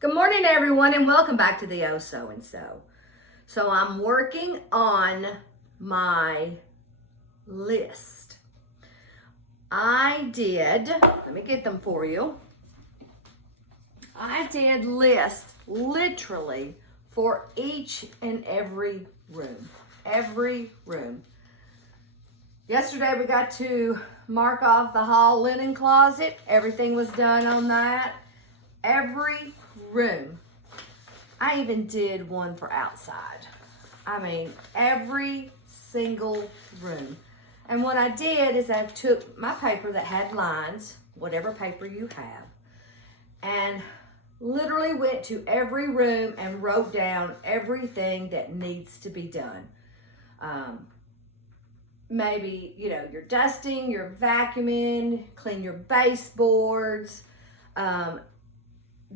Good morning, everyone, and welcome back to the Oh So and So. So I'm working on my list. Let me get them for you. I did list literally for each and every room. Every room. Yesterday we got to mark off the hall linen closet. Everything was done on that. Every room. I even did one for outside. I mean, every single room. And what I did is I took my paper that had lines, whatever paper you have, and literally went to every room and wrote down everything that needs to be done. Maybe, you're dusting, you're vacuuming, clean your baseboards.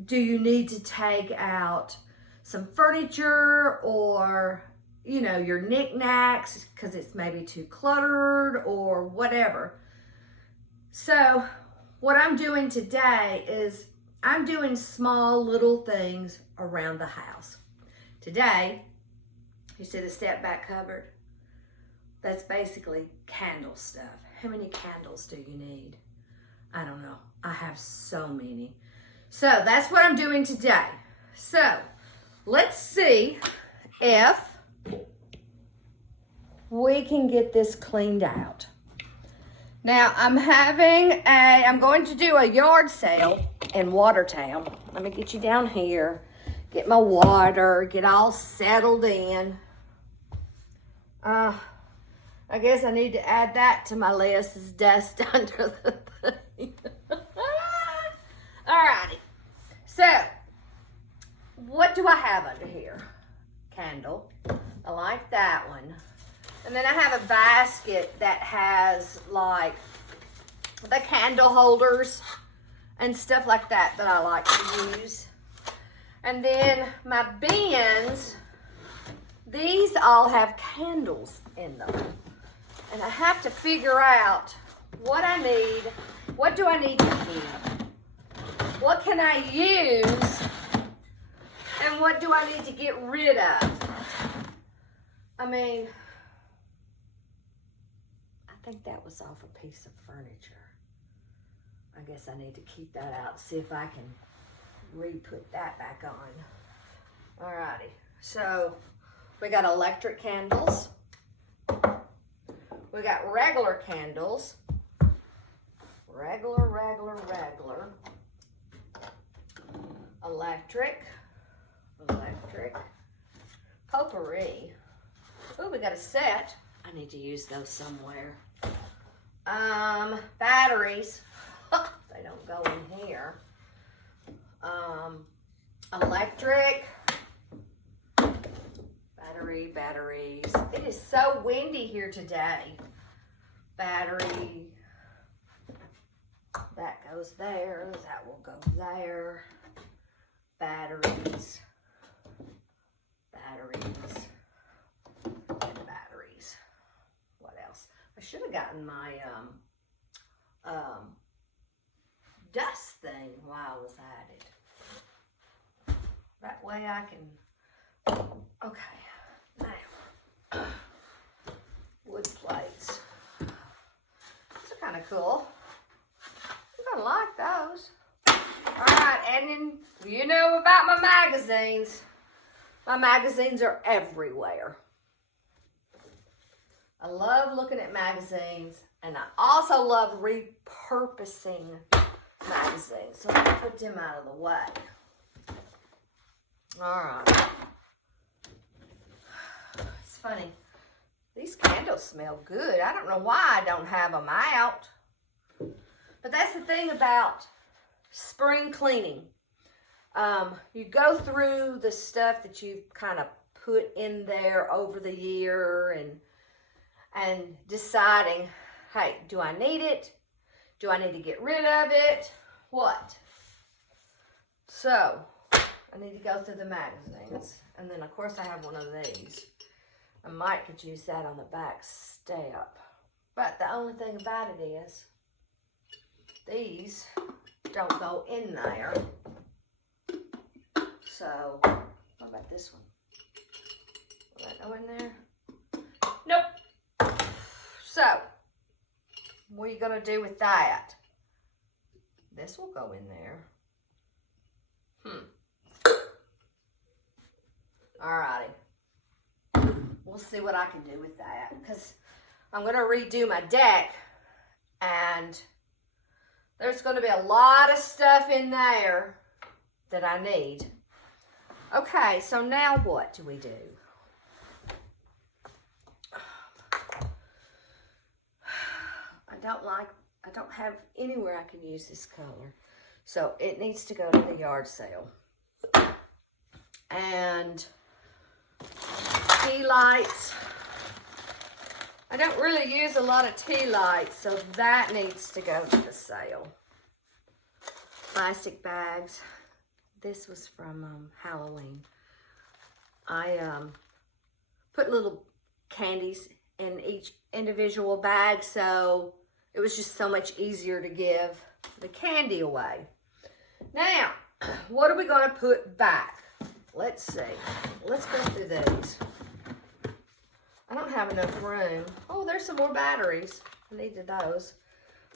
Do you need to take out some furniture or, your knickknacks because it's maybe too cluttered or whatever. So what I'm doing today is I'm doing small little things around the house. Today, you see the step back cupboard? That's basically candle stuff. How many candles do you need? I don't know. I have so many. So that's what I'm doing today. So let's see if we can get this cleaned out. Now I'm going to do a yard sale in Watertown. Let me get you down here, get my water, get all settled in. I guess I need to add that to my list, is dust under the thing. Alrighty. So, what do I have under here? Candle. I like that one. And then I have a basket that has like the candle holders and stuff like that I like to use. And then my bins, these all have candles in them. And I have to figure out what I need. What do I need to keep? What can I use? And what do I need to get rid of? I mean, I think that was off a piece of furniture. I guess I need to keep that out, see if I can re-put that back on. Alrighty, so we got electric candles. We got regular candles. Regular. Electric. Potpourri. Ooh, we got a set. I need to use those somewhere. Batteries. They don't go in here. Electric. Batteries. It is so windy here today. Battery. That goes there. That will go there. Batteries. What else? I should have gotten my dust thing while I was at it. That way I can. Okay. Now, wood plates. These are kind of cool. I like those. Alright, and then you know about my magazines. My magazines are everywhere. I love looking at magazines, and I also love repurposing magazines. So let me put them out of the way. Alright. It's funny. These candles smell good. I don't know why I don't have them out. But that's the thing about spring cleaning. You go through the stuff that you've kind of put in there over the year and deciding, hey, do I need it? Do I need to get rid of it? What? So, I need to go through the magazines. And then, of course, I have one of these. I might could use that on the back step. But the only thing about it is, these don't go in there. So, what about this one? Will that go in there? Nope. So, what are you going to do with that? This will go in there. Alrighty. We'll see what I can do with that, because I'm going to redo my deck, and there's going to be a lot of stuff in there that I need. Okay, so now what do we do? I don't have anywhere I can use this color. So it needs to go to the yard sale. And tea lights. I don't really use a lot of tea lights, so that needs to go to the sale. Plastic bags. This was from Halloween. I put little candies in each individual bag, so it was just so much easier to give the candy away. Now, what are we going to put back? Let's see. Let's go through these. I don't have enough room. Oh, there's some more batteries. I needed those.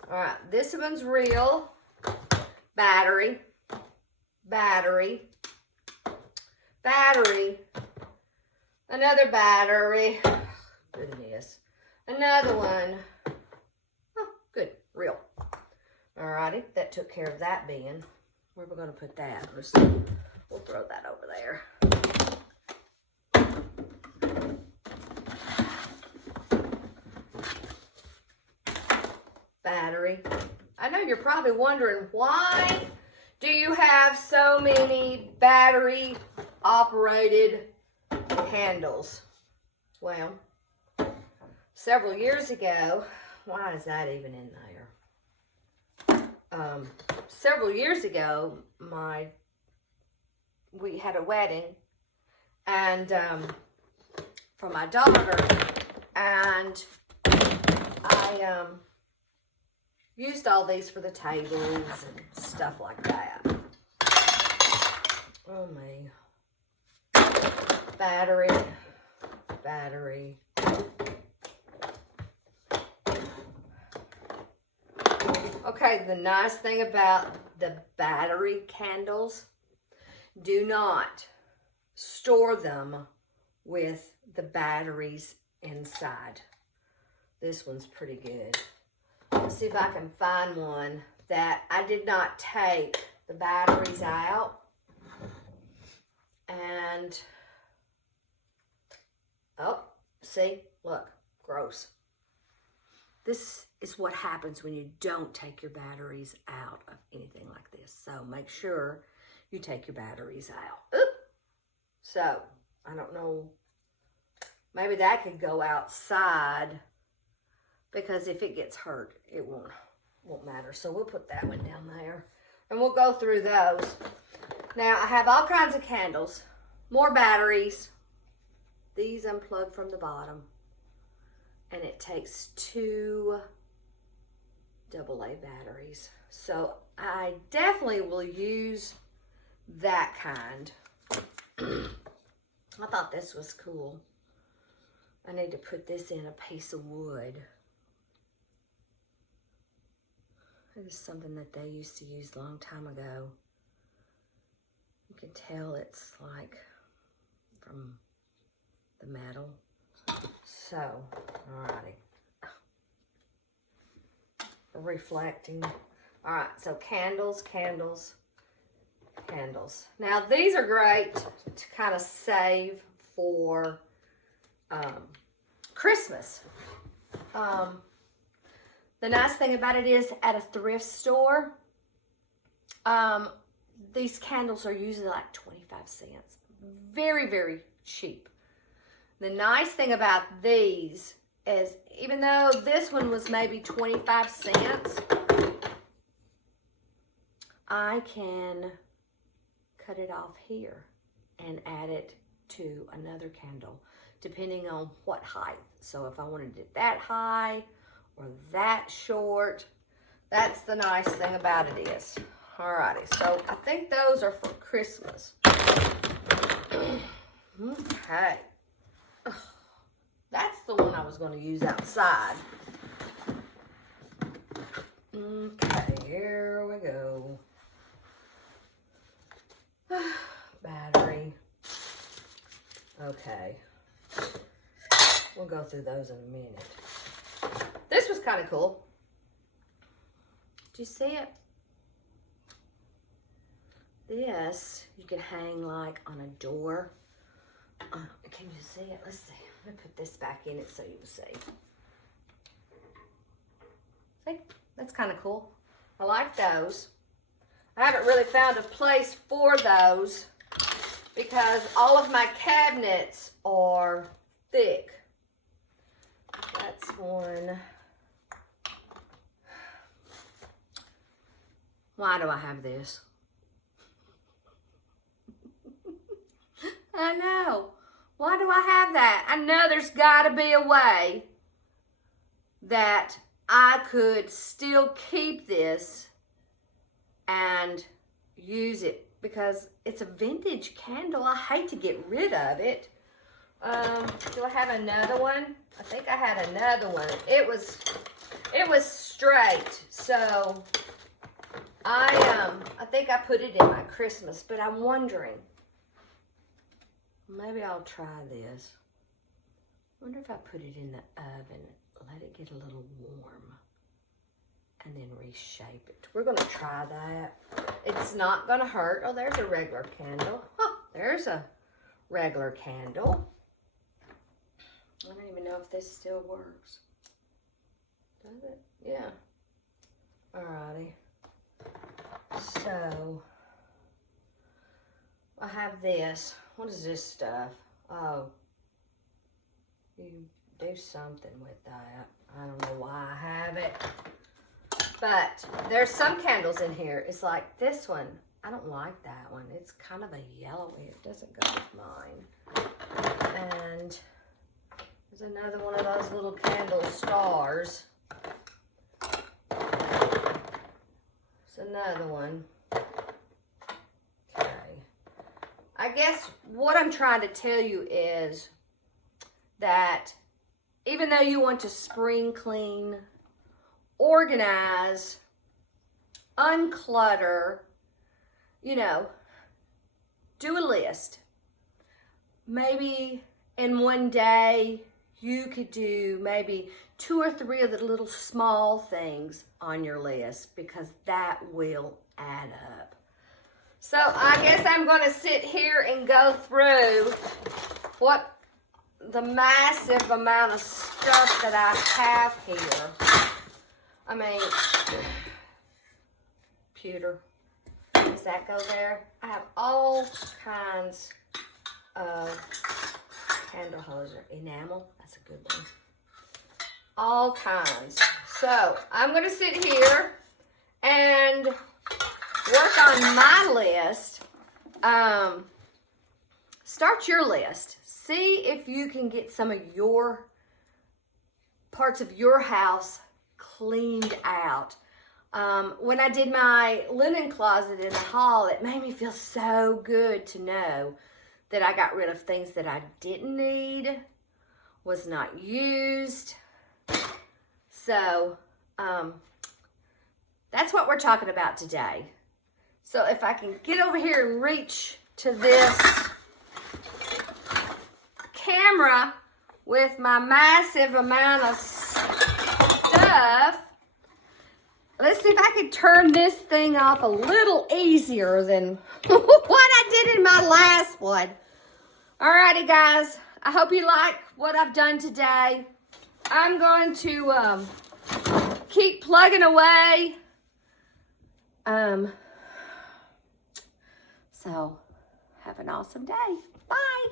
All right, this one's real. Battery. Battery. Battery. Another battery. Goodness. Another one. Oh, good. Real. Alrighty. That took care of that bin. Where are we going to put that? We'll throw that over there. Battery. I know you're probably wondering, why do you have so many battery operated candles? Well, several years ago, why is that even in there? Several years ago, we had a wedding, and for my daughter, and I used all these for the tables and stuff like that. Oh me. Battery. Battery. Okay, the nice thing about the battery candles, do not store them with the batteries inside. This one's pretty good. Let's see if I can find one that I did not take the batteries out. And, oh, see, look, gross. This is what happens when you don't take your batteries out of anything like this. So make sure you take your batteries out. Oop. So, I don't know, maybe that could go outside, because if it gets hurt, it won't matter. So we'll put that one down there, and we'll go through those. Now, I have all kinds of candles, more batteries. These unplug from the bottom, and it takes 2 AA batteries. So I definitely will use that kind. I thought this was cool. I need to put this in a piece of wood. It is something that they used to use a long time ago. You can tell it's like from the metal. So, alrighty. Reflecting. Alright, so candles, candles, candles. Now, these are great to kind of save for Christmas. The nice thing about it is, at a thrift store, these candles are usually like 25 cents. Very, very cheap. The nice thing about these is, even though this one was maybe 25 cents, I can cut it off here and add it to another candle, depending on what height. So if I wanted it that high or that short, that's the nice thing about it is. Alrighty, so I think those are for Christmas. Okay. Ugh. That's the one I was going to use outside. Okay, here we go. Battery. Okay. We'll go through those in a minute. This was kind of cool. Do you see it? This you can hang like on a door. Can you see it? Let's see. I'm gonna put this back in it so you will see. See? That's kind of cool. I like those. I haven't really found a place for those because all of my cabinets are thick. That's one. Why do I have this? I know. Why do I have that? I know there's got to be a way that I could still keep this and use it because it's a vintage candle. I hate to get rid of it. Do I have another one? I think I had another one. It was straight, so I think I put it in my Christmas, but I'm wondering. Maybe I'll try this. I wonder if I put it in the oven, let it get a little warm, and then reshape it. We're gonna try that. It's not gonna hurt. Oh, there's a regular candle. Huh, there's a regular candle. I don't even know if this still works. Does it? Yeah. Alrighty. So, I have this. What is this stuff? Oh, you do something with that. I don't know why I have it. But there's some candles in here. It's like this one. I don't like that one. It's kind of a yellowy. It doesn't go with mine. And there's another one of those little candle stars. It's another one. I guess what I'm trying to tell you is that even though you want to spring clean, organize, unclutter, you know, do a list. Maybe in one day you could do maybe 2 or 3 of the little small things on your list because that will add up. So I guess I'm going to sit here and go through what the massive amount of stuff that I have here. I mean, pewter. Does that go there? I have all kinds of candle hoser. Enamel, that's a good one. All kinds. So I'm going to sit here and work on my list. Start your list. See if you can get some of your parts of your house cleaned out. When I did my linen closet in the hall, it made me feel so good to know that I got rid of things that I didn't need, was not used. So, that's what we're talking about today. So if I can get over here and reach to this camera with my massive amount of stuff, let's see if I can turn this thing off a little easier than what I did in my last one. Alrighty guys, I hope you like what I've done today. I'm going to keep plugging away. So, have an awesome day. Bye.